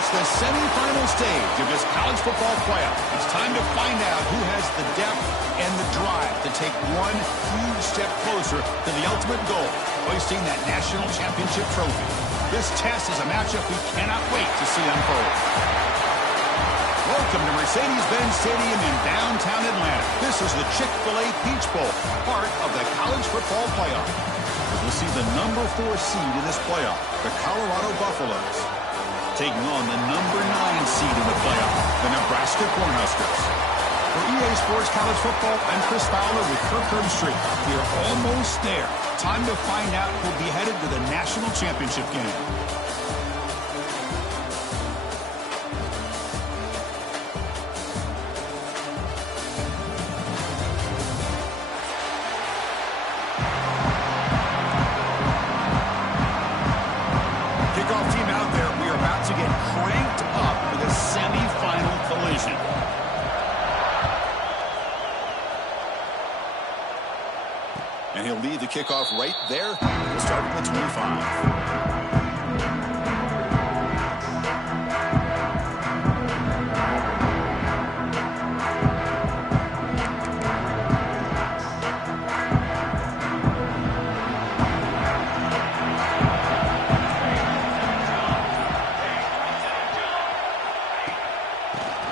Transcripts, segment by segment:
reached the semifinal stage of this college football playoff. It's time to find out who has the depth and the drive to take one huge step closer to the ultimate goal, hoisting that national championship trophy. This test is a matchup we cannot wait to see unfold. Welcome to Mercedes-Benz Stadium in downtown Atlanta. This is the Chick-fil-A Peach Bowl, part of the college football playoff. We'll see the number 4 seed in this playoff, the Colorado Buffaloes, taking on the number 9 seed in the playoff, the Nebraska Cornhuskers. For EA Sports College Football, I'm Chris Fowler with Kirk Herbstreit. We are almost there. Time to find out who'll be headed to the national championship game. Kickoff team out there. We are about to get cranked up for the semifinal collision. And he'll lead the kickoff right there. We'll start at the 25.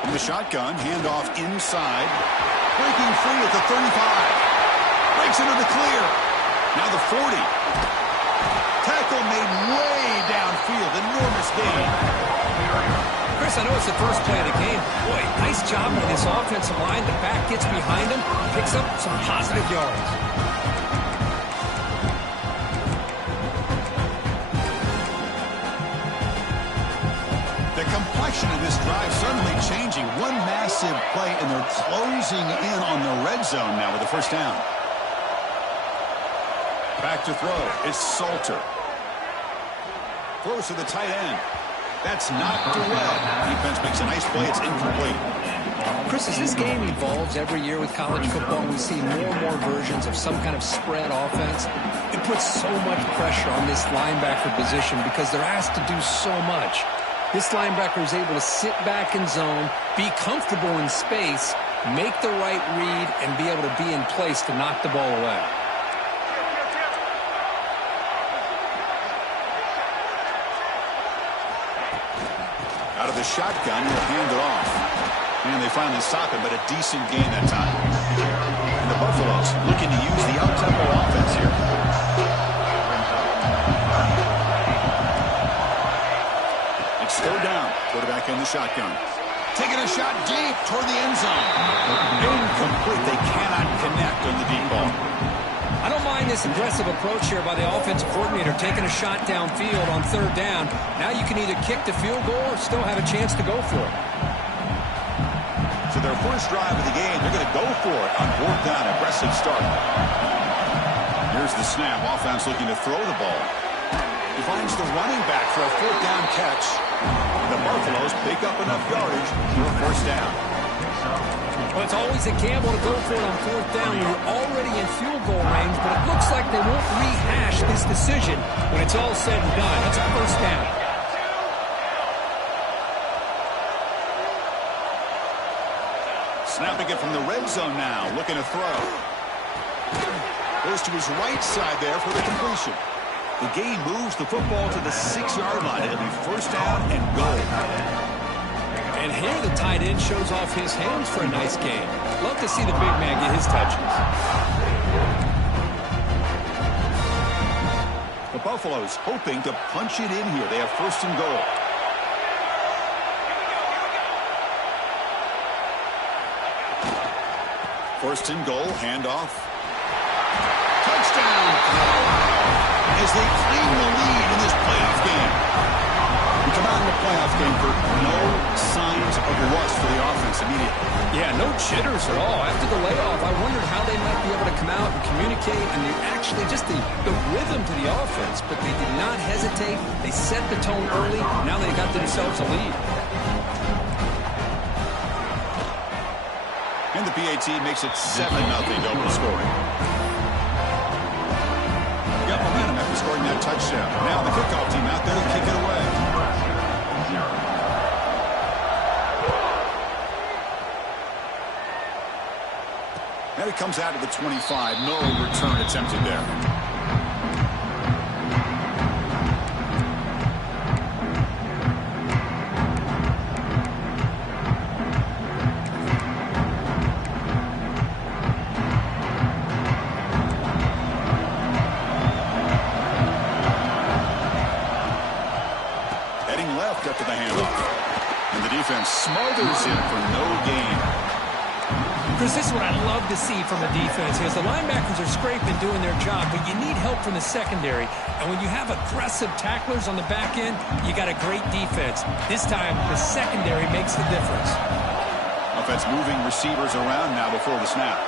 In the shotgun, handoff inside. Breaking free at the 35. Breaks into the clear. Now the 40. Tackle made way downfield. Enormous gain. Chris, I know it's the first play of the game. Boy, nice job with this offensive line. The back gets behind him, picks up some positive yards. The complexion of this drive suddenly changing. One massive play, and they're closing in on the red zone now with the first down. Back to throw. It's Salter. Throws to the tight end. That's knocked away. Defense makes a nice play. It's incomplete. Chris, as this game evolves every year with college football, we see more and more versions of some kind of spread offense. It puts so much pressure on this linebacker position because they're asked to do so much. This linebacker is able to sit back in zone, be comfortable in space, make the right read, and be able to be in place to knock the ball away. Out of the shotgun, he'll hand it off. And they finally stop it, but a decent gain that time. And the Buffaloes looking to use the up-tempo offense here. It's third down. Quarterback in the shotgun. Taking a shot deep toward the end zone. Incomplete. They cannot connect on the deep ball. I don't mind this aggressive approach here by the offensive coordinator, taking a shot downfield on third down. Now you can either kick the field goal or still have a chance to go for it. So their first drive of the game, they're going to go for it on fourth down. Aggressive start. Here's the snap. Offense looking to throw the ball. He finds the running back for a fourth down catch. The Buffaloes pick up enough yardage for a first down. Well, it's always a gamble to go for it on fourth down. You're already in field goal range, but it looks like they won't rehash this decision when it's all said and done. That's a first down. Snapping it from the red zone now, looking to throw. Goes to his right side there for the completion. The game moves the football to the 6-yard line. It'll be first down and goal. And here the tight end shows off his hands for a nice gain. Love to see the big man get his touches. The Buffaloes hoping to punch it in here. They have first and goal. First and goal, handoff. Touchdown! As they claim the lead in this playoff game. We come out in the playoff game for no signs of rust for the offense immediately. Yeah, no jitters at all. After the layoff, I wondered how they might be able to come out and communicate and actually just the rhythm to the offense. But they did not hesitate. They set the tone early. Now they got themselves a lead. And the PAT makes it 7-0 to open scoring. Got momentum after scoring that touchdown. Now the kickoff team out there to kick it away. comes out to the 25. No return attempted there. Heading left after the handoff. And the defense smothers him for no gain. Chris, this is what I love to see from a defense. As the linebackers are scraping, doing their job, but you need help from the secondary. And when you have aggressive tacklers on the back end, you got a great defense. This time, the secondary makes the difference. Offense moving receivers around now before the snap.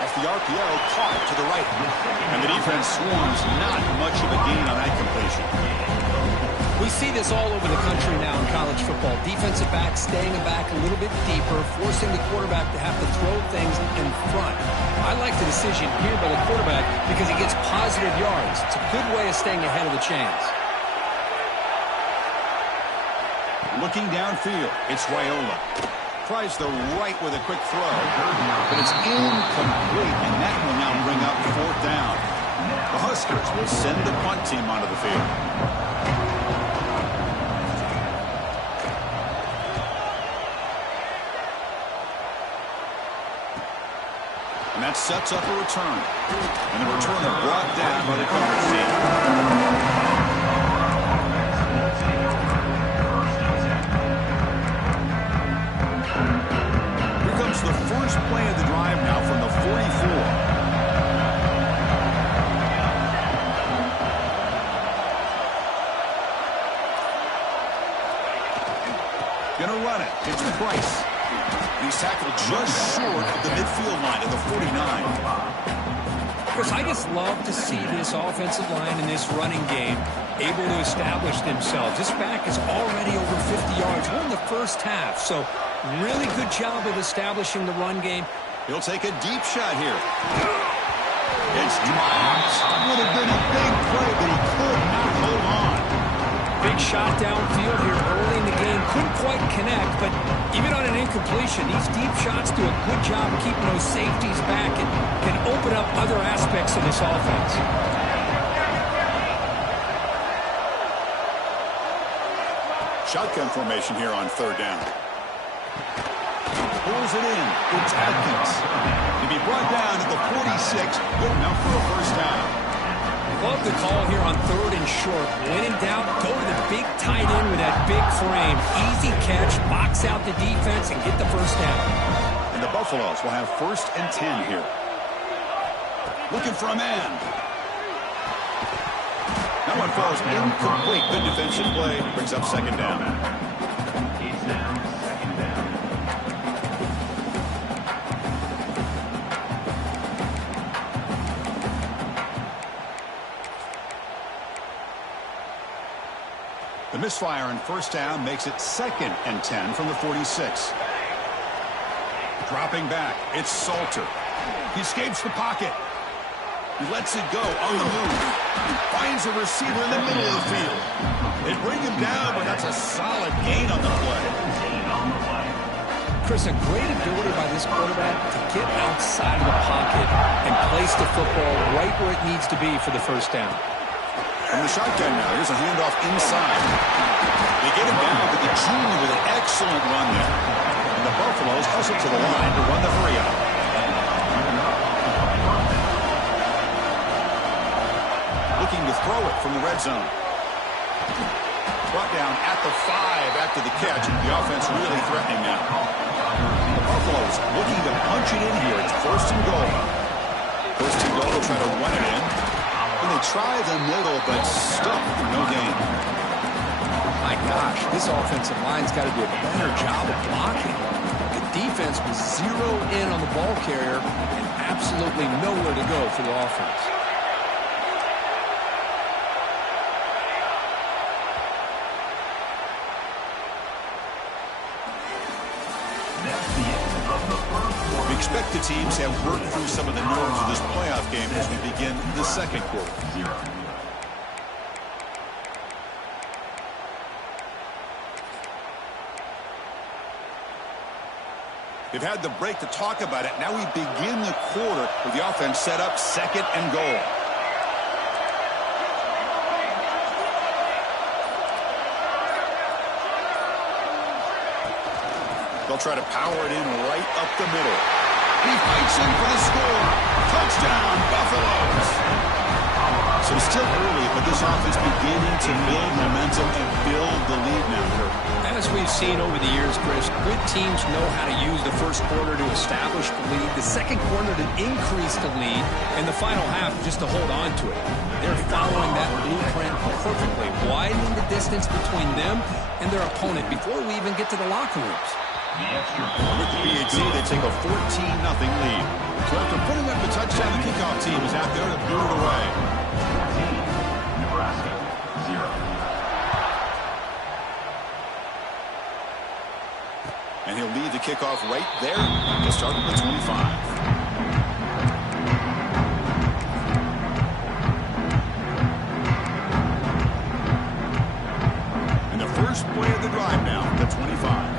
Off the RPO, caught to the right. And the defense swarms, not much of a gain on that completion. We see this all over the country now in college football. Defensive backs staying back a little bit deeper, forcing the quarterback to have to throw things in front. I like the decision here by the quarterback because he gets positive yards. It's a good way of staying ahead of the chains. Looking downfield, it's Raiola. Tries the right with a quick throw, but it's incomplete, and that will now bring up 4th down. The Huskers will send the punt team onto the field. And that sets up a return. And the returner brought down by the coverage team. Here comes the first play of the drive now from the 44. Gonna run it. It's Price. He's tackled just short of the midfield line at the 49. Chris, I just love to see this offensive line in this running game able to establish themselves. This back is already over 50 yards. We're in the first half, so really good job of establishing the run game. He'll take a deep shot here. It's dropped. Would have been a big play, but he could not hold on. Big shot downfield here early in the game. Couldn't quite connect, but even on an incompletion, these deep shots do a good job of keeping those safeties back and can open up other aspects of this offense. Shotgun formation here on 3rd down. Pulls it in. It's Atkins. To be brought down at the 46. Good enough for a 1st down. Love the call here on 3rd and short. When in doubt, go to the big tight end with that big frame. Easy catch, box out the defense, and get the 1st down. And the Buffaloes will have 1st and 10 here. Looking for a man. That one falls incomplete. Good defensive play. Brings up 2nd down. The misfire in 1st down makes it 2nd and 10 from the 46. Dropping back, it's Salter. He escapes the pocket. He lets it go on the move. Finds a receiver in the middle of the field. They bring him down, but that's a solid gain on the play. Chris, a great ability by this quarterback to get outside of the pocket and place the football right where it needs to be for the 1st down. From the shotgun now, here's a handoff inside. They get him down, but the junior with an excellent run there. And the Buffaloes hustle to the line to run the hurry out. Looking to throw it from the red zone. Brought down at the 5 after the catch. The offense really threatening now. The Buffaloes looking to punch it in here. It's 1st and goal. 1st and goal, they'll try to run it in. And they try the middle, but stuck for no gain. My gosh, this offensive line's got to do a better job of blocking. The defense was zeroed in on the ball carrier and absolutely nowhere to go for the offense. We expect the teams have worked through some of the nerves of this playoff game as we begin the 2nd quarter. They've had the break to talk about it. Now we begin the quarter with the offense set up, 2nd and goal. They'll try to power it in right up the middle. He fights in for the score. Touchdown, Buffaloes. So it's still early, but this offense beginning to build momentum and build the lead now. As we've seen over the years, Chris, good teams know how to use the first quarter to establish the lead, the second quarter to increase the lead, and the final half just to hold on to it. They're following that blueprint perfectly, widening the distance between them and their opponent before we even get to the locker rooms. With the PAT, they take a 14-0 lead. So after putting up the touchdown, the kickoff team is out there to boot it away. 14, Nebraska, 0. And he'll lead the kickoff right there to start at the 25. And the first play of the drive now, the 25.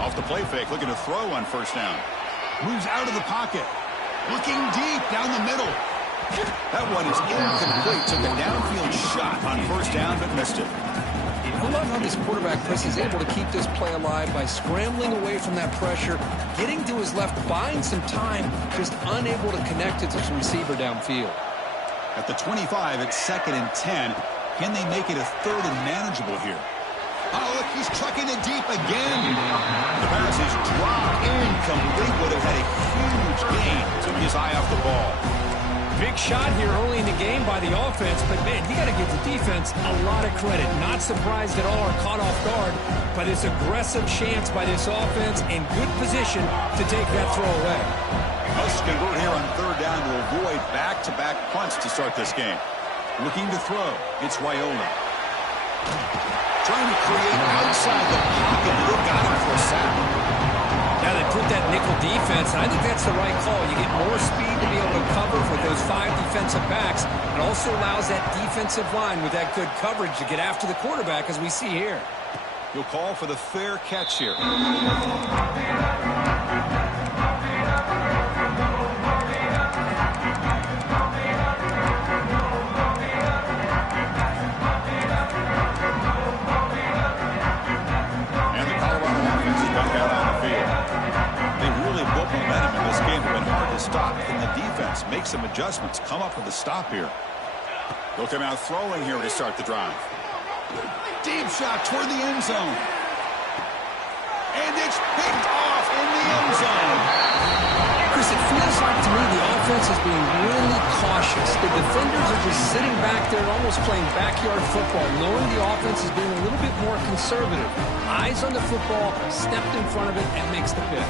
Off the play fake, looking to throw on first down. Moves out of the pocket. Looking deep down the middle. That one is incomplete. Took a downfield shot on first down, but missed it. I love how this quarterback, Chris, is able to keep this play alive by scrambling away from that pressure, getting to his left, buying some time, just unable to connect it to his receiver downfield. At the 25, it's 2nd and 10. Can they make it a 3rd and manageable here? Oh, look, he's trucking it deep again. The pass is dropped incomplete. Would have had a huge gain. Took his eye off the ball. Big shot here early in the game by the offense, but, man, you got to give the defense a lot of credit. Not surprised at all or caught off guard by this aggressive chance by this offense in good position to take that throw away. Must convert here on 3rd down to avoid back-to-back punts to start this game. Looking to throw. It's Raiola. Trying to create outside the pocket, but they've got him for a sack. Now they put that nickel defense, and I think that's the right call. You get more speed to be able to cover for those 5 defensive backs. It also allows that defensive line with that good coverage to get after the quarterback, as we see here. You'll call for the fair catch here. Stop. Can the defense make some adjustments? Come up with a stop here. They'll come out throwing here to start the drive. Deep shot toward the end zone. And it's picked off in the end zone. Chris, it feels like to me the offense is being really cautious. The defenders are just sitting back there almost playing backyard football, knowing the offense is being a little bit more conservative. Eyes on the football, stepped in front of it, and makes the pick.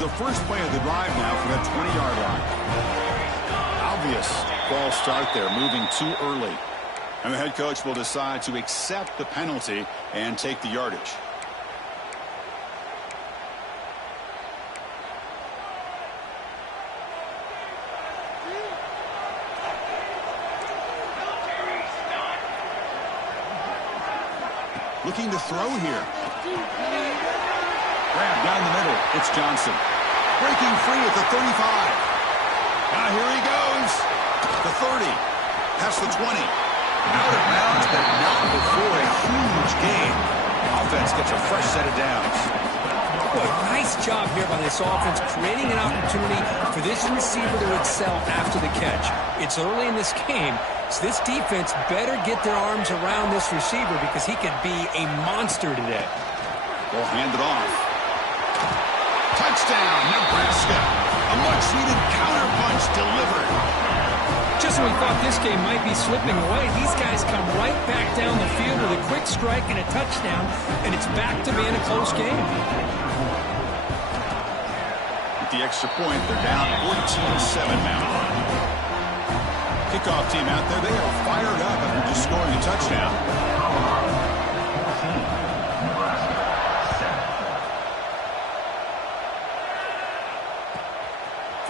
The first play of the drive now for that 20-yard line. Obvious false start there, moving too early. And the head coach will decide to accept the penalty and take the yardage. Looking to throw here. Grab down the middle. It's Johnson. Breaking free at the 35. Now here he goes. The 30. Past the 20. Out of bounds, but not before a huge gain. Offense gets a fresh set of downs. Boy, nice job here by this offense, creating an opportunity for this receiver to excel after the catch. It's early in this game, so this defense better get their arms around this receiver because he could be a monster today. They'll hand it off. Touchdown, Nebraska. A much-needed counterpunch delivered. Just when we thought this game might be slipping away, these guys come right back down the field with a quick strike and a touchdown, and it's back to being a close game. With the extra point, they're down 14-7 now. Kickoff team out there, they are fired up after just scoring a touchdown.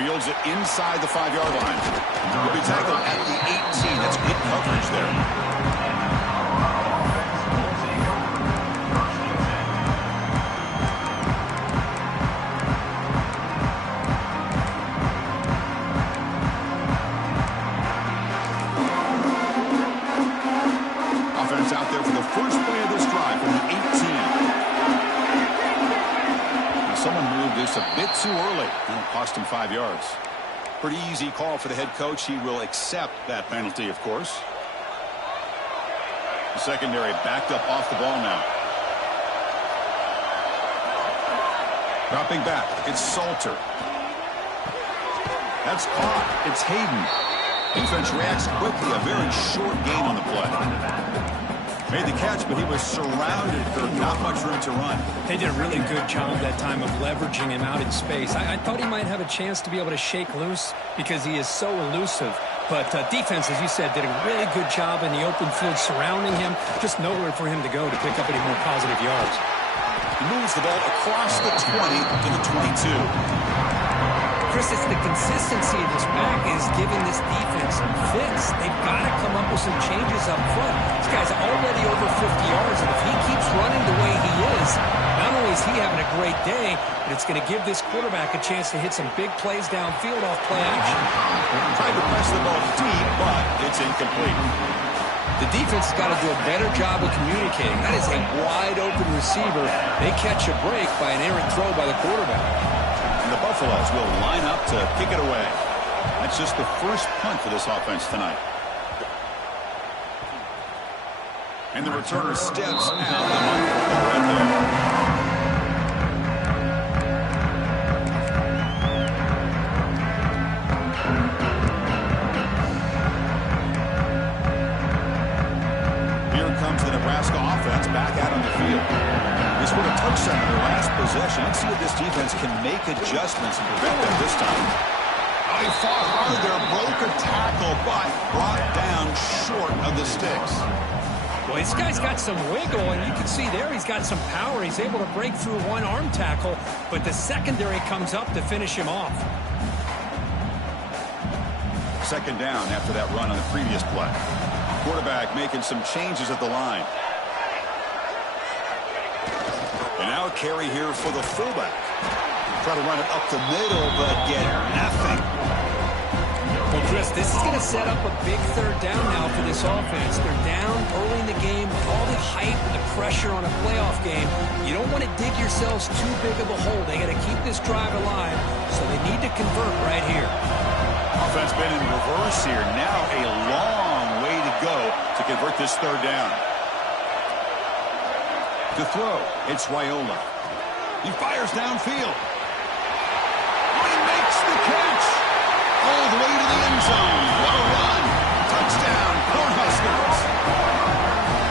Fields it inside the 5-yard line. He'll be tackled at the 18. That's good coverage there. Out there for the first play of this drive from the 18. Now someone moved this a bit too early, and it cost him 5 yards. Pretty easy call for the head coach. He will accept that penalty, of course. The secondary backed up off the ball now. Dropping back, it's Salter. That's caught. It's Hayden. Defense reacts quickly. A very short gain on the play. Made the catch, but he was surrounded. There's not much room to run. They did a really good job that time of leveraging him out in space. I thought he might have a chance to be able to shake loose because he is so elusive. But defense, as you said, did a really good job in the open field surrounding him. Just nowhere for him to go to pick up any more positive yards. He moves the ball across the 20 to the 22. Chris, it's the consistency of this back is giving this defense some fits. They've got to come up with some changes up front. This guy's already over 50 yards, and if he keeps running the way he is, not only is he having a great day, but it's going to give this quarterback a chance to hit some big plays downfield off play action. Tried to press the ball deep, but it's incomplete. The defense has got to do a better job of communicating. That is a wide-open receiver. They catch a break by an errant throw by the quarterback. The Buffaloes will line up to kick it away. That's just the first punt for this offense tonight. And the returner steps out among the red there. Here comes the Nebraska offense back out on the field. They scored a touchdown in their last possession. Let's see if this defense can make adjustments and prevent them this time. Oh, he fought hard there, broke a tackle, but brought down short of the sticks. Well, this guy's got some wiggle, and you can see there he's got some power. He's able to break through one arm tackle, but the secondary comes up to finish him off. Second down after that run on the previous play. Quarterback making some changes at the line. And now a carry here for the fullback. Try to run it up the middle, but get nothing. Well, Chris, this is going to set up a big third down now for this offense. They're down early in the game with all the hype and the pressure on a playoff game. You don't want to dig yourselves too big of a hole. They got to keep this drive alive, so they need to convert right here. Offense been in reverse here. Now a long way to go to convert this third down. To throw, it's Raiola. He fires downfield. Oh, he makes the catch. All the way to the end zone. What a run. Touchdown, Cornhuskers.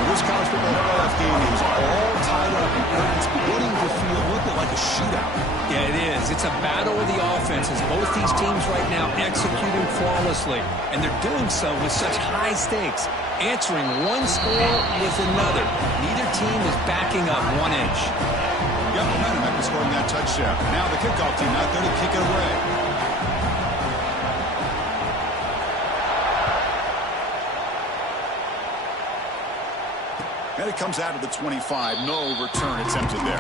This college football playoff game is all tied up, and it's beginning to feel a little bit like a shootout. Yeah, it is. It's a battle of the offenses. Both these teams right now executing flawlessly, and they're doing so with such high stakes, answering one score with another. Neither team is backing up 1 inch. Got momentum after scoring that touchdown. Now the kickoff team out there to kick it away. And it comes out of the 25. No return attempted there.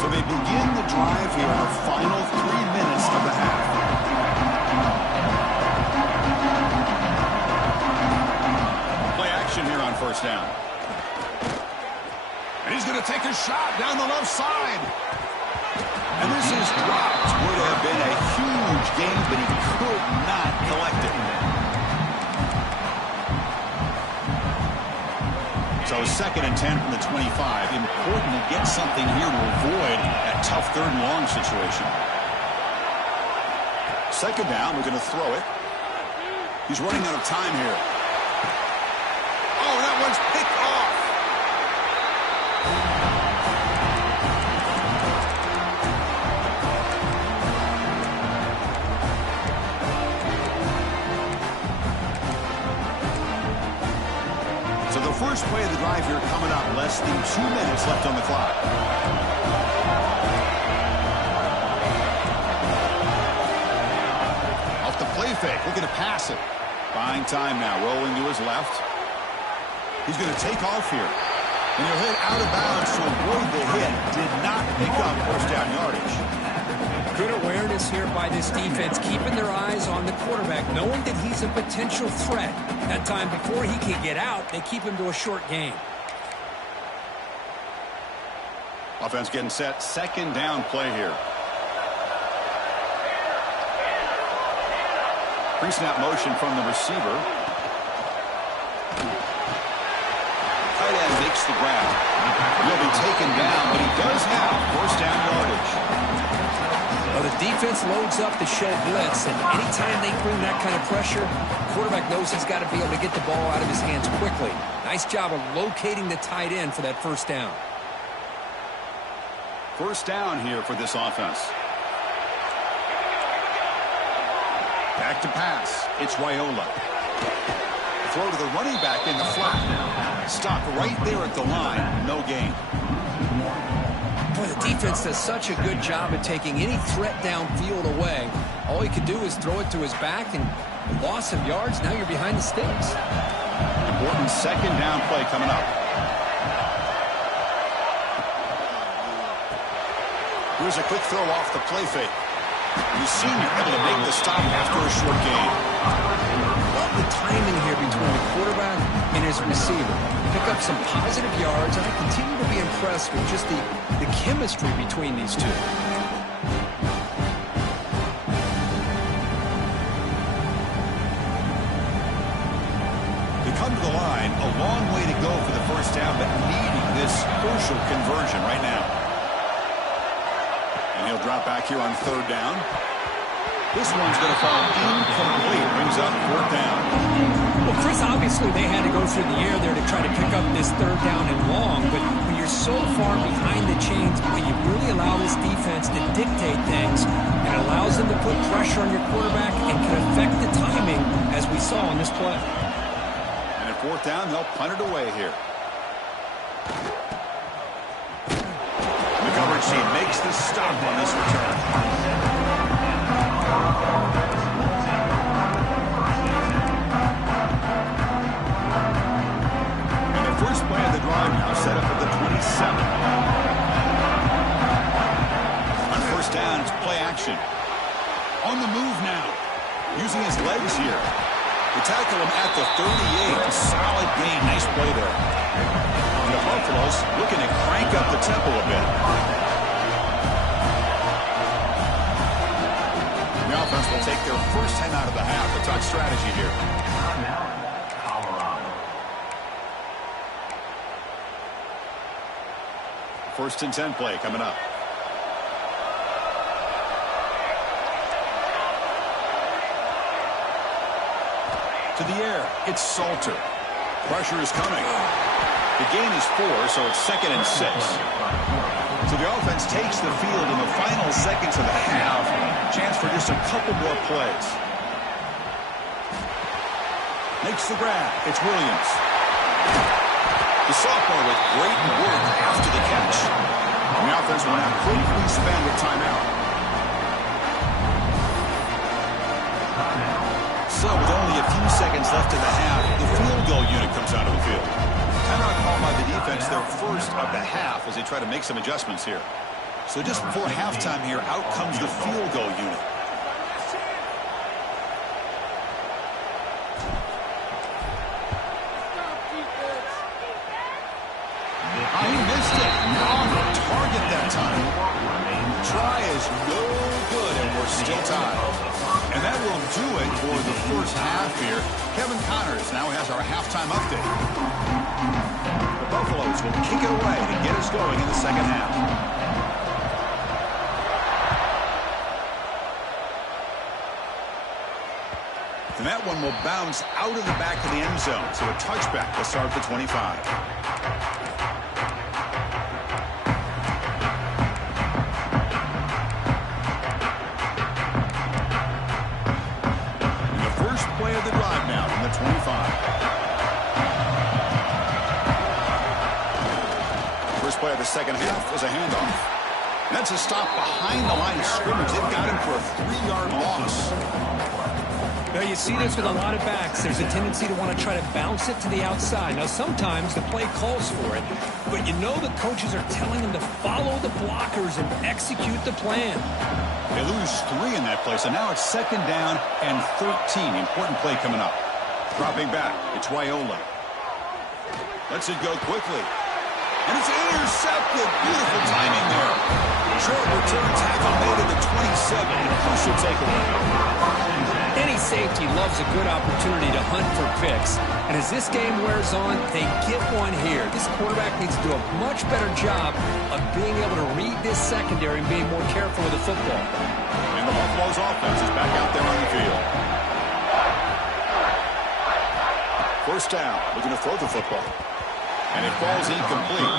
So they begin the drive here in the final 3 minutes of the half. Play action here on first down. And he's going to take a shot down the left side. And this is dropped. Would have been a huge game, but he could not collect it. So 2nd and 10 from the 25. Important to get something here to avoid that tough 3rd and long situation. 2nd down, we're going to throw it. He's running out of time here. Oh, that one's picked off. first play of the drive here coming up. Less than 2 minutes left on the clock. Off the play fake, looking to pass it. Buying time now, rolling to his left. He's going to take off here. And he'll hit out of bounds to avoid the hit. Did not pick up first down yardage. Good awareness here by this defense, keeping their eyes on the quarterback, knowing that he's a potential threat. That time before he can get out, they keep him to a short gain. Offense getting set. Second down play here. Pre-snap motion from the receiver. Tight end makes the grab. He'll be taken down, but he does have first down yardage. Well, the defense loads up to show blitz, and anytime they bring that kind of pressure, the quarterback knows he's got to be able to get the ball out of his hands quickly. Nice job of locating the tight end for that first down. First down here for this offense. Back to pass. It's Raiola. Throw to the running back in the flat. Stop right there at the line. No gain. Boy, the defense does such a good job at taking any threat downfield away. All he could do is throw it to his back, and loss of yards, now you're behind the sticks. Important second down play coming up. Here's a quick throw off the play fake. The senior able to make the stop after a short gain. Love the timing here between the quarterback and his receiver. Pick up some positive yards, and I continue to be impressed with just the chemistry between these two. They come to the line, a long way to go for the first down, but needing this crucial conversion right now. And he'll drop back here on third down. This one's going to fall incomplete. Brings up fourth down. Well, Chris, obviously they had to go through the air there to try to pick up this third down and long, but when you're so far behind the chains, you really allow this defense to dictate things. It allows them to put pressure on your quarterback and can affect the timing, as we saw on this play. And at fourth down, they'll punt it away here. The coverage team makes the stop on this return. And the first play of the drive now set up at the 27. On first down, it's play action. On the move now. Using his legs here. They tackle him at the 38. Solid gain. Nice play there. And the Buffaloes looking to crank up the tempo a bit. The offense will take their first 10 out of the half. A touch strategy here. Colorado. First and 10 play coming up. To the air, it's Salter. Pressure is coming. The gain is 4, so it's second and 6. So the offense takes the field in the final seconds of the half. Chance for just a couple more plays. Makes the grab. It's Williams. The sophomore with great work after the catch. And the offense will now quickly spend a timeout. So with only a few seconds left in the half, the field goal unit comes out of the field. Timeout called by the defense, their first of the half as they try to make some adjustments here. So just before halftime here, out comes the field goal unit. He missed it. Off target that time. Try is no good, and we're still tied. And that will do it for the first half here. Kevin Connors now has our halftime update. The Buffaloes will kick it away to get us going in the second half. And that one will bounce out of the back of the end zone. So a touchback will start for 25. Play of the drive now from the 25. the second half was a handoff. That's a stop behind the line of scrimmage. They've got him for a 3-yard loss. Now, you see this with a lot of backs. There's a tendency to want to try to bounce it to the outside. Now, sometimes the play calls for it, but you know the coaches are telling them to follow the blockers and execute the plan. They lose 3 in that play, so now it's 2nd down and 13. Important play coming up. Dropping back, it's Raiola. Lets it go quickly. And it's intercepted. Beautiful timing there. Short return tackle made at the 27. Crucial takeaway. Any safety loves a good opportunity to hunt for picks. And as this game wears on, they get one here. This quarterback needs to do a much better job of being able to read this secondary and being more careful with the football. And the Buffalo's offense is back out there on the field. First down, looking to throw the football. And it falls incomplete.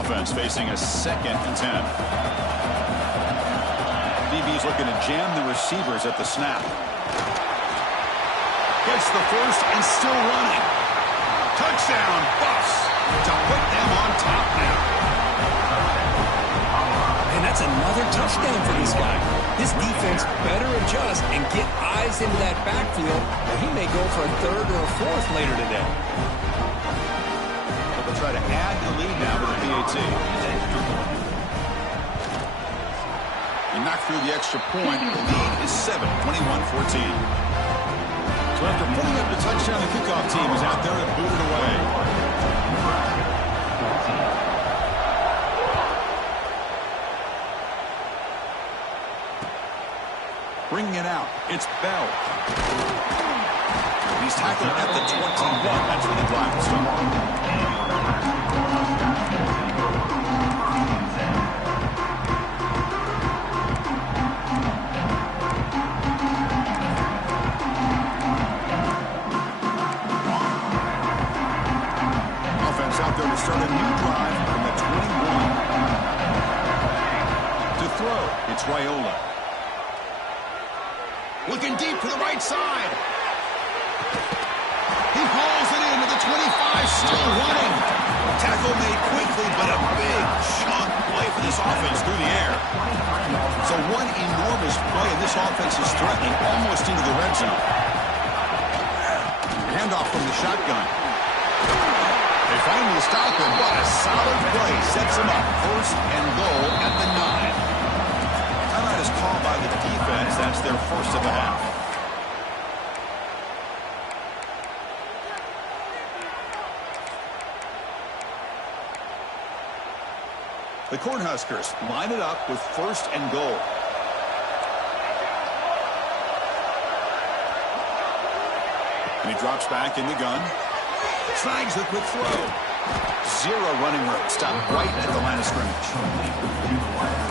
Offense facing a 2nd and 10. DB's looking to jam the receivers at the snap. Gets the first and still running. Touchdown, Buffs, to put them on top now. And that's another touchdown for this guy. This defense better adjust and get eyes into that backfield, or he may go for a 3rd or a 4th later today. They'll try to add the lead now with the PAT. He knocked through the extra point. The lead is 7, 21-14. So after putting up the touchdown, the kickoff team is out there to boot it away. Bringing it out, it's Bell. He's tackled at the 21. That's where the drive will start. Offense out there to start a new drive from the 21. To throw, it's Raiola. Looking deep to the right side. He hauls it into the 25, still running. Tackle made quickly, but a big chunk play for this offense through the air. So one enormous play, and this offense is threatening almost into the red zone. Handoff from the shotgun. They finally stop him. What a solid play. Sets him up. 1st and goal at the 9. Timeout is called by the defense. That's their first of the half. The Cornhuskers line it up with 1st and goal. And he drops back in the gun. Snags the quick throw. 0 running room. Stopped right at the line of scrimmage.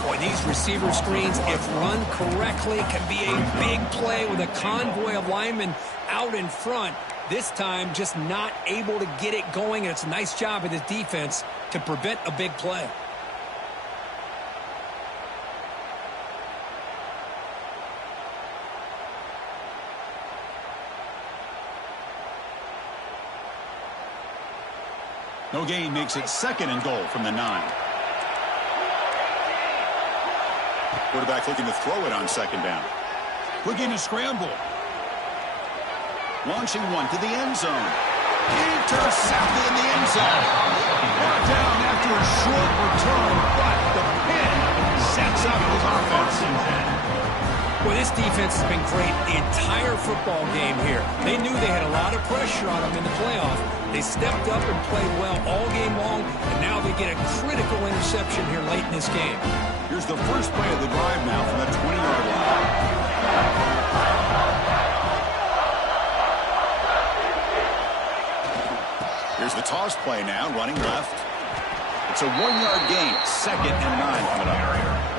Boy, these receiver screens, if run correctly, can be a big play with a convoy of linemen out in front. This time, just not able to get it going, and it's a nice job of the defense to prevent a big play. No gain makes it 2nd and goal from the 9. Quarterback looking to throw it on 2nd down. Looking to scramble. Launching one to the end zone. Intercepted in the end zone. Brought down after a short return, but the pin sets up his offense. Well, this defense has been great the entire football game here. They knew they had a lot of pressure on them in the playoff. They stepped up and played well all game long, and now they get a critical interception here late in this game. Here's the first play of the drive now from the 20-yard line. Here's the toss play now, running left. It's a 1-yard gain, 2nd and 9 coming up.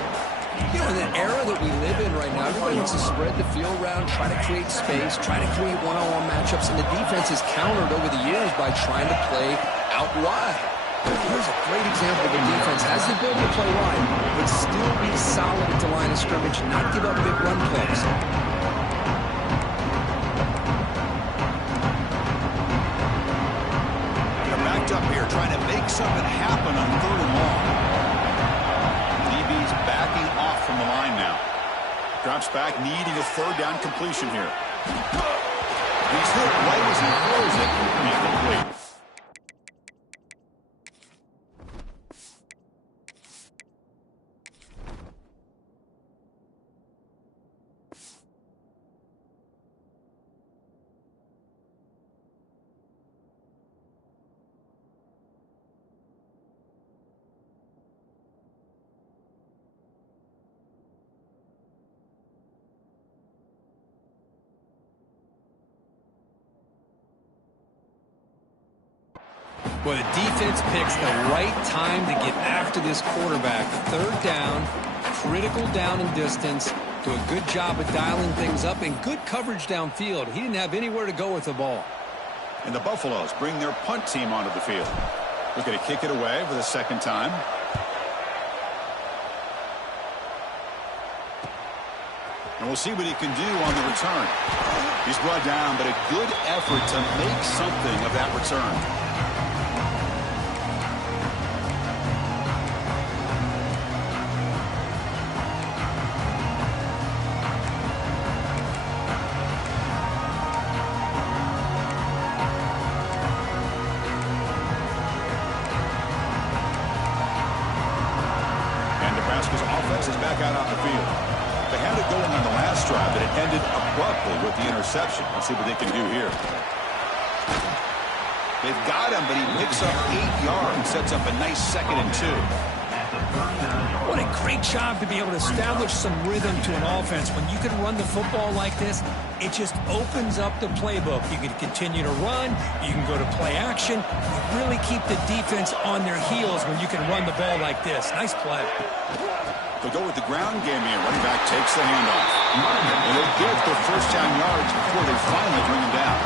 You know, in the era that we live in right now, everybody wants to spread the field around, try to create space, try to create one-on-one matchups, and the defense is countered over the years by trying to play out wide. Here's a great example of the defense has the ability to play wide, but still be solid at the line of scrimmage and not give up big run plays. They're backed up here trying to make something happen on 3rd and long. DB's backing off from the line now. Drops back, needing a 3rd down completion here. He's hit right as he throws it. Incomplete. Well, the defense picks the right time to get after this quarterback. 3rd down, critical down and distance. Do a good job of dialing things up and good coverage downfield. He didn't have anywhere to go with the ball. And the Buffaloes bring their punt team onto the field. Looking to kick it away for the 2nd time. And we'll see what he can do on the return. He's brought down, but a good effort to make something of that return. Nebraska's offense is back out on the field. They had it going on the last drive, but it ended abruptly with the interception. Let's see what they can do here. They've got him, but he picks up 8 yards and sets up a nice 2nd and 2. What a great job to be able to establish some rhythm to an offense. When you can run the football like this, it just opens up the playbook. You can continue to run. You can go to play action. You really keep the defense on their heels when you can run the ball like this. Nice play. They'll go with the ground game here. Running back takes the handoff. And they'll get their 1st down yards before they finally bring him down.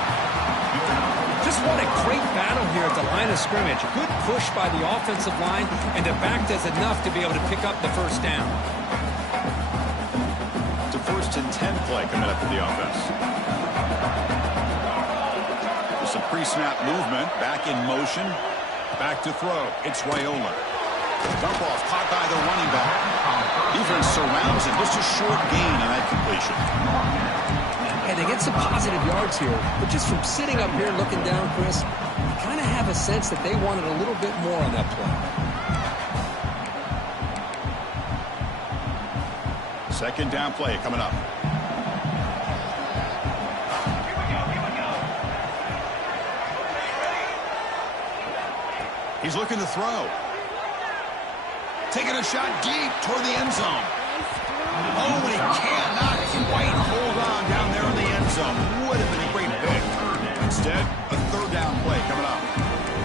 Just what a great battle here at the line of scrimmage. Good push by the offensive line, and the back does enough to be able to pick up the 1st down. It's a 1st and 10 play coming up for the offense. With some pre-snap movement, back in motion, back to throw. It's Raiola. Dump off caught by the running back. Defense surrounds him. Just a short gain on that completion. And they get some positive yards here, but just from sitting up here looking down, Chris, you kind of have a sense that they wanted a little bit more on that play. 2nd down play coming up. He's looking to throw. Taking a shot deep toward the end zone. Oh, and he cannot quite hold on down there in the end zone. Would have been a great pick. Instead, a 3rd down play coming up.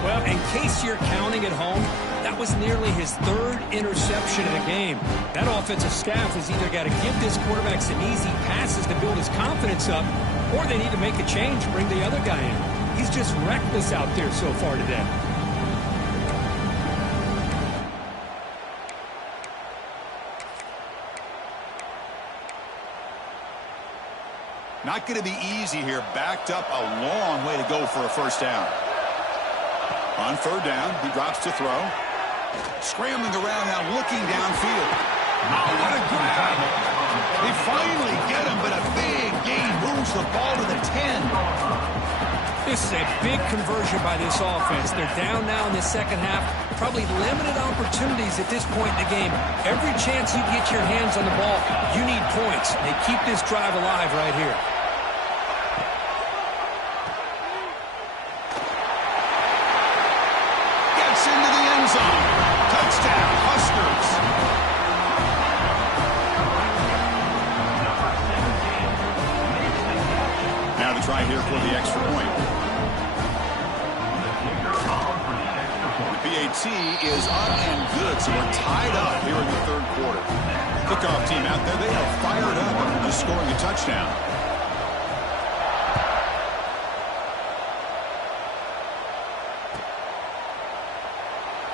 Well, in case you're counting at home, that was nearly his 3rd interception of the game. That offensive staff has either got to give this quarterback some easy passes to build his confidence up, or they need to make a change, bring the other guy in. He's just reckless out there so far today. Not going to be easy here. Backed up a long way to go for a 1st down. On 3rd down, he drops to throw. Scrambling around now, looking downfield. Oh, what a grab. They finally get him, but a big gain moves the ball to the 10. This is a big conversion by this offense. They're down now in the 2nd half. Probably limited opportunities at this point in the game. Every chance you get your hands on the ball, you need points. They keep this drive alive right here. Gets into the end zone. Touchdown, Huskers. Now to try here for the extra point. PAT is up and good, so we're tied up here in the 3rd quarter. Kickoff team out there, they are fired up after just scoring a touchdown.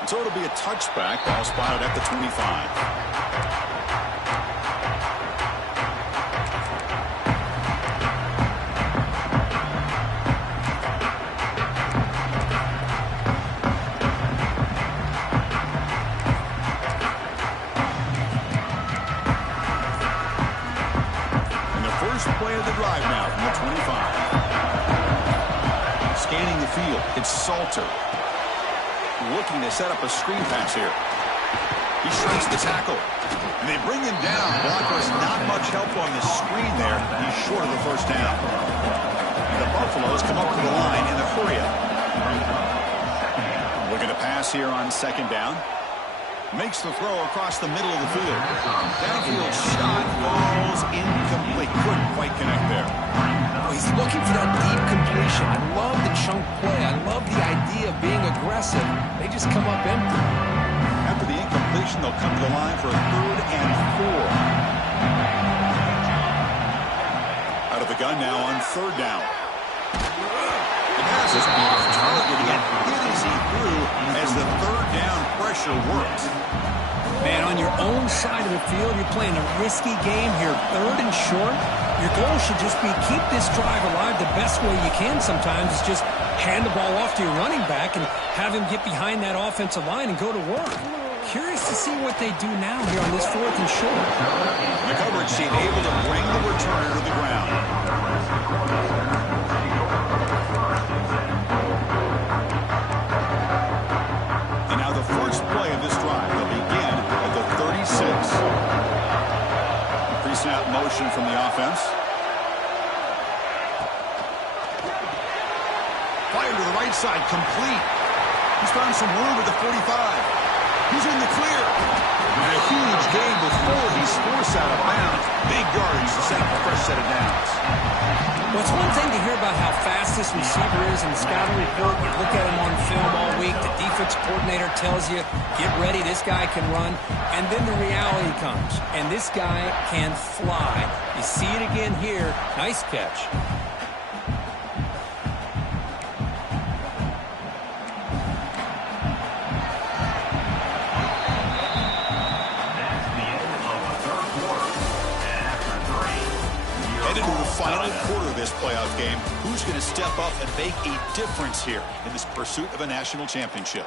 And so it'll be a touchback. Ball spotted at the 25. Play of the drive now from the 25. Scanning the field, it's Salter. Looking to set up a screen pass here. He shrinks the tackle. And they bring him down. Blockers not much help on the screen there. He's short of the first down. And the Buffaloes come up to the line in the hurry-up. Looking to pass here on second down. Makes the throw across the middle of the field. Downfield shot falls incomplete. Couldn't quite connect there. Oh, he's looking for that deep completion. I love the chunk play. I love the idea of being aggressive. They just come up empty. After the incompletion, they'll come to the line for a 3rd and 4. Out of the gun now on 3rd down. The pass is off target. He got hit as he threw as the 3rd down pressure works. Man, on your own side of the field, you're playing a risky game here. 3rd and short. Your goal should just be keep this drive alive the best way you can sometimes is just hand the ball off to your running back and have him get behind that offensive line and go to work. Curious to see what they do now here on this 4th and short. The coverage team able to bring the returner to the ground. And now the first play of this drive will begin at the 36. Pre-snap motion from the offense. Fire to the right side, complete. He's found some room at the 45. He's in the clear. And a huge gain before he's forced out of bounds. Big yardage to set up a fresh set of downs. Well, it's one thing to hear about how fast this receiver is in the scouting report. You look at him on film all week. The defense coordinator tells you, get ready, this guy can run. And then the reality comes. And this guy can fly. You see it again here. Nice catch. Final quarter of this playoff game. Who's going to step up and make a difference here in this pursuit of a national championship?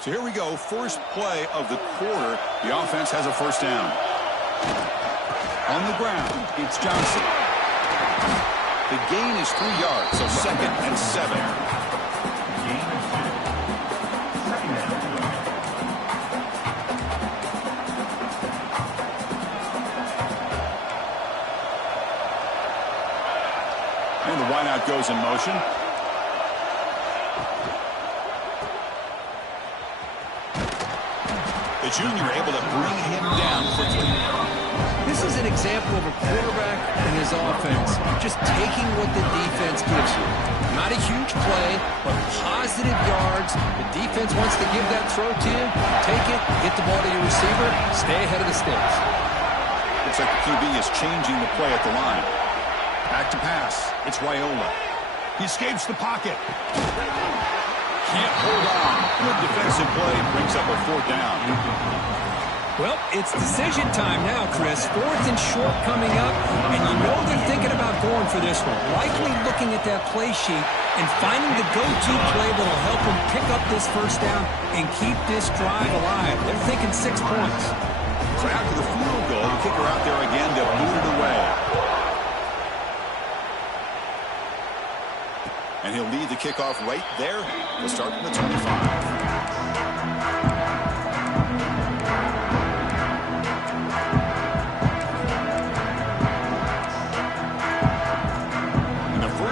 So here we go. First play of the quarter. The offense has a first down. On the ground, it's Johnson. The gain is 3 yards, so 2nd and 7. And the wideout goes in motion. The junior able to bring him down quickly. This is an example of a quarterback and his offense just taking what the defense gives you. Not a huge play, but positive yards. The defense wants to give that throw to you. Take it, get the ball to your receiver, stay ahead of the sticks. Looks like the QB is changing the play at the line. Back to pass. It's Raiola. He escapes the pocket. Can't hold on. Good defensive play. Brings up a 4th down. Well, it's decision time now, Chris. 4th and short coming up, and you know they're thinking about going for this one. Likely looking at that play sheet and finding the go-to play that will help them pick up this first down and keep this drive alive. They're thinking 6 points. So after the field goal, the kicker out there again to boot it away. And he'll lead the kickoff right there. We'll start from the 25.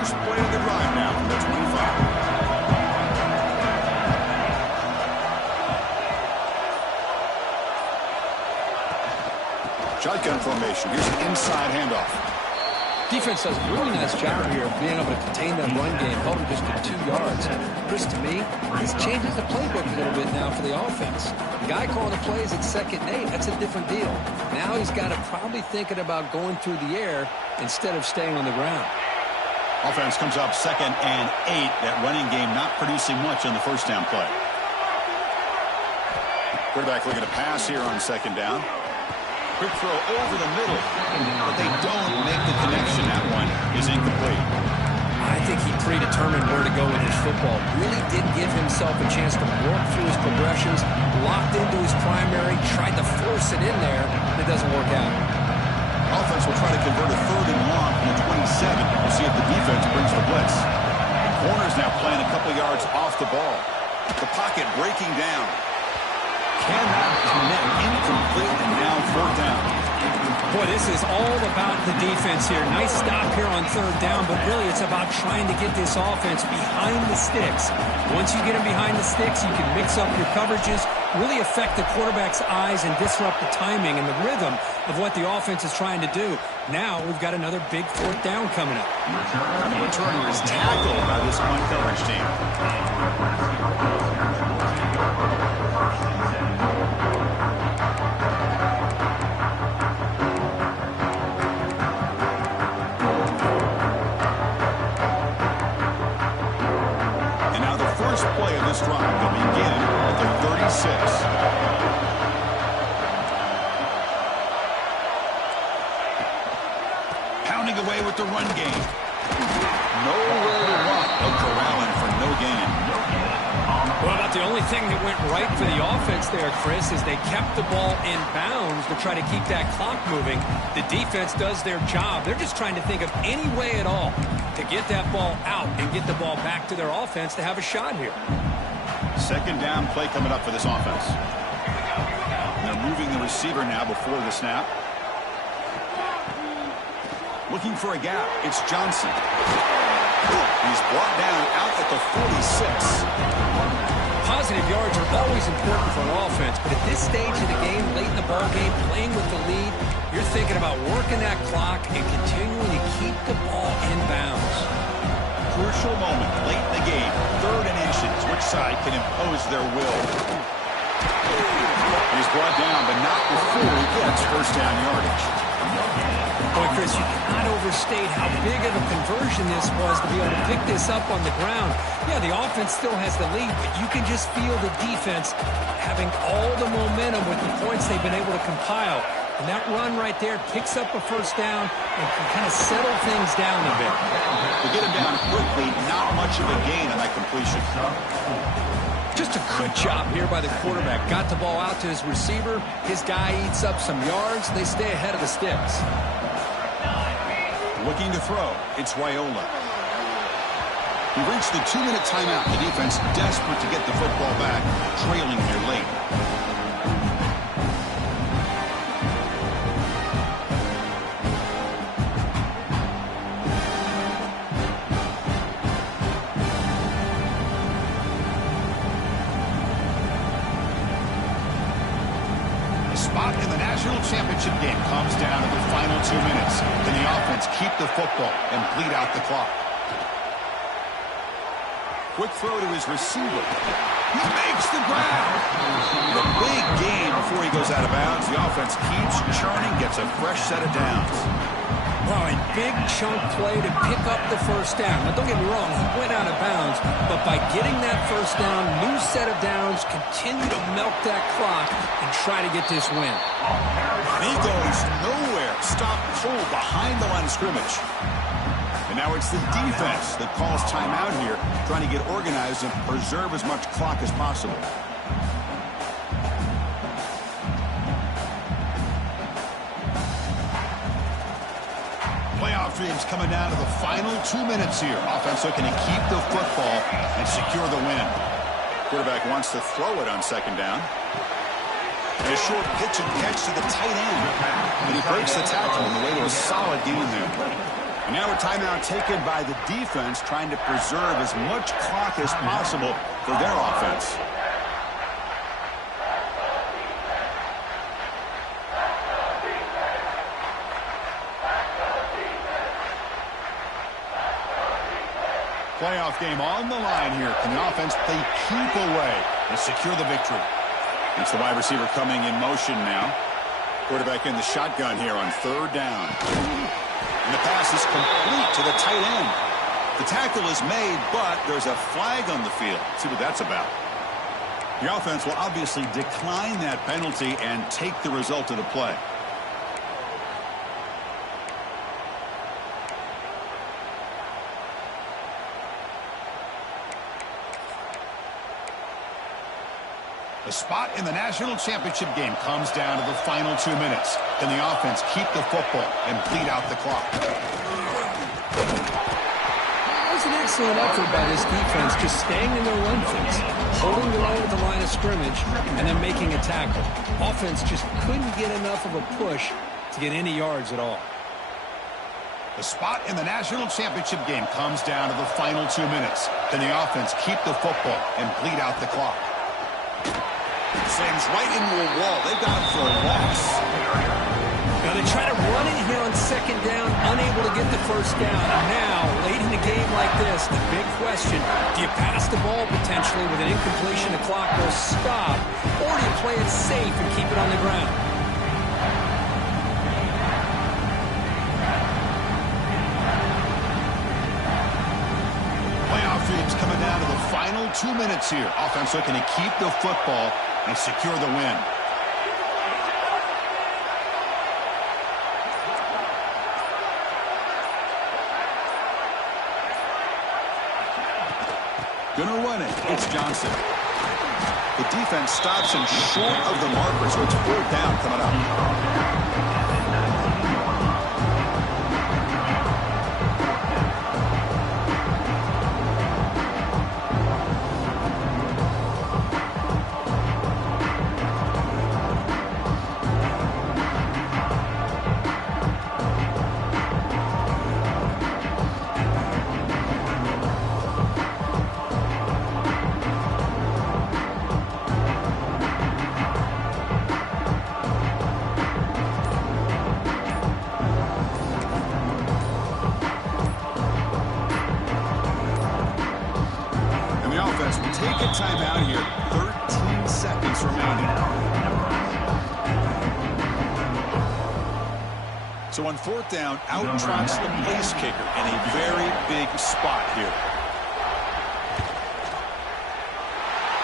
Play of the drive now from the 25. Shotgun formation. Here's an inside handoff. Defense does a really nice job here of being able to contain that run game, held him just to 2 yards. Chris, to me, this changes the playbook a little bit now for the offense. The guy calling the plays at 2nd and 8, that's a different deal. Now he's got to probably thinking about going through the air instead of staying on the ground. Offense comes up 2nd and 8. That running game not producing much on the first down play. Quarterback looking to pass here on 2nd down. Quick throw over the middle, but they don't make the connection. That one is incomplete. I think he predetermined where to go with his football. Really did give himself a chance to work through his progressions, locked into his primary, tried to force it in there, but it doesn't work out. Offense will try to convert a 3rd and long from the 27. We'll see if the defense brings the blitz. Corner's now playing a couple yards off the ball. The pocket breaking down. Cannot connect, incomplete, and now 4th down. Boy, this is all about the defense here. Nice stop here on 3rd down, but really it's about trying to get this offense behind the sticks. Once you get them behind the sticks, you can mix up your coverages, really affect the quarterback's eyes and disrupt the timing and the rhythm of what the offense is trying to do. Now we've got another big 4th down coming up. The returner is tackled by this one coverage team. Play of this drive will begin at the 36. Pounding away with the run game. Nowhere to run. No corralling for no gain. Well, about the only thing that went right for the offense there, Chris, is they kept the ball in bounds to try to keep that clock moving. The defense does their job. They're just trying to think of any way at all to get that ball out and get the ball back to their offense to have a shot here. 2nd down play coming up for this offense. They're moving the receiver now before the snap. Looking for a gap. It's Johnson. He's brought down out at the 46. Positive yards are always important for an offense, but at this stage of the game, late in the ball game, playing with the lead, you're thinking about working that clock and continuing to keep the ball in bounds. Crucial moment late in the game. 3rd and inches. Which side can impose their will? He's brought down, but not before he gets 1st down yardage. Boy, Chris, you cannot overstate how big of a conversion this was to be able to pick this up on the ground. Yeah, the offense still has the lead, but you can just feel the defense having all the momentum with the points they've been able to compile. And that run right there picks up a 1st down and can kind of settle things down a bit. To get him down quickly, not much of a gain on that completion. Just a good job here by the quarterback. Got the ball out to his receiver. His guy eats up some yards. They stay ahead of the sticks. Looking to throw. It's Raiola. He reached the 2-minute timeout. The defense desperate to get the football back, trailing here late. Spot in the national championship game comes down to the final 2 minutes. Can the offense keep the football and bleed out the clock? Quick throw to his receiver. He makes the grab. And a big gain before he goes out of bounds. The offense keeps churning, gets a fresh set of downs. Wow, a big chunk play to pick up the 1st down. Now, don't get me wrong, he went out of bounds, but by getting that 1st down, new set of downs, continue to milk that clock and try to get this win. He goes nowhere. Stop cold behind the line of scrimmage. And now it's the defense that calls timeout here, trying to get organized and preserve as much clock as possible. Playoff dreams coming down to the final 2 minutes here. Offense looking to keep the football and secure the win. Quarterback wants to throw it on 2nd down. And a short pitch and catch to the tight end. And he breaks the tackle on the way to a solid gain there. And now a timeout taken by the defense, trying to preserve as much clock as possible for their offense. playoff game on the line here. Can the offense play keep away and secure the victory? It's the wide receiver coming in motion now. Quarterback in the shotgun here on 3rd down. And the pass is complete to the tight end. The tackle is made, but there's a flag on the field. Let's see what that's about. The offense will obviously decline that penalty and take the result of the play. The spot in the national championship game comes down to the final 2 minutes. Can the offense keep the football and bleed out the clock? That was an excellent effort by this defense, just staying in their run fence, holding the line at the line of scrimmage, and then making a tackle. Offense just couldn't get enough of a push to get any yards at all. The spot in the national championship game comes down to the final 2 minutes. Can the offense keep the football and bleed out the clock? Slams right into a wall. They've got him for a loss. Now they try to run it here on 2nd down, unable to get the 1st down. And now, late in a game like this, the big question, do you pass the ball potentially with an incompletion, the clock will stop, or do you play it safe and keep it on the ground? Playoff games coming down to the final 2 minutes here. Offense looking to keep the football and secure the win. Gonna run it. It's Johnson. The defense stops him short of the marker, so it's 4th down coming up. Take a timeout here. 13 seconds remaining. So on 4th down, out trots the place kicker in a very big spot here.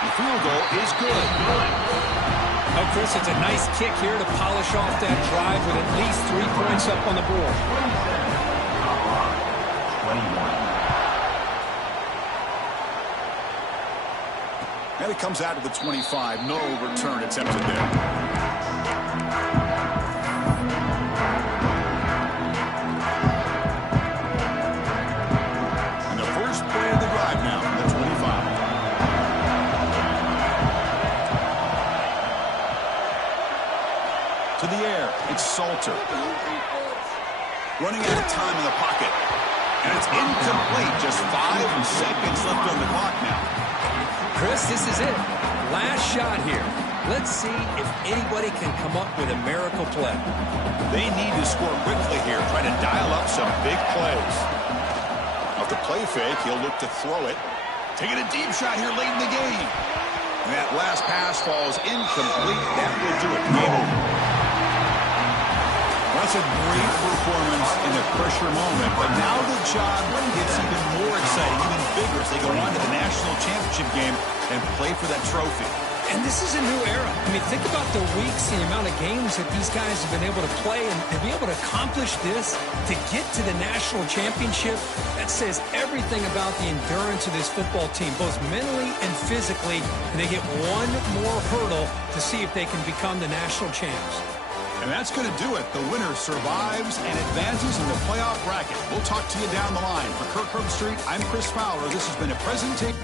The field goal is good. Oh, Chris, it's a nice kick here to polish off that drive with at least 3 points up on the board. 21. And it comes out to the 25. No return attempted there. And the first play of the drive now from the 25. To the air. It's Salter. Running out of time in the pocket. And it's incomplete. Just 5 seconds left on the clock now. Chris, this is it. Last shot here. Let's see if anybody can come up with a miracle play. They need to score quickly here, trying to dial up some big plays. Off the play fake, he'll look to throw it. Taking a deep shot here late in the game. And that last pass falls incomplete. That will do it. Game over. That's a great performance in a pressure moment, but now the job gets even more exciting, even bigger as they go on to the national championship game and play for that trophy. And this is a new era. I mean, think about the weeks and the amount of games that these guys have been able to play and to be able to accomplish this, to get to the national championship, that says everything about the endurance of this football team, both mentally and physically, and they get one more hurdle to see if they can become the national champs. And that's going to do it. The winner survives and advances in the playoff bracket. We'll talk to you down the line. For Kirk Herbstreit, I'm Chris Fowler. This has been a presentation.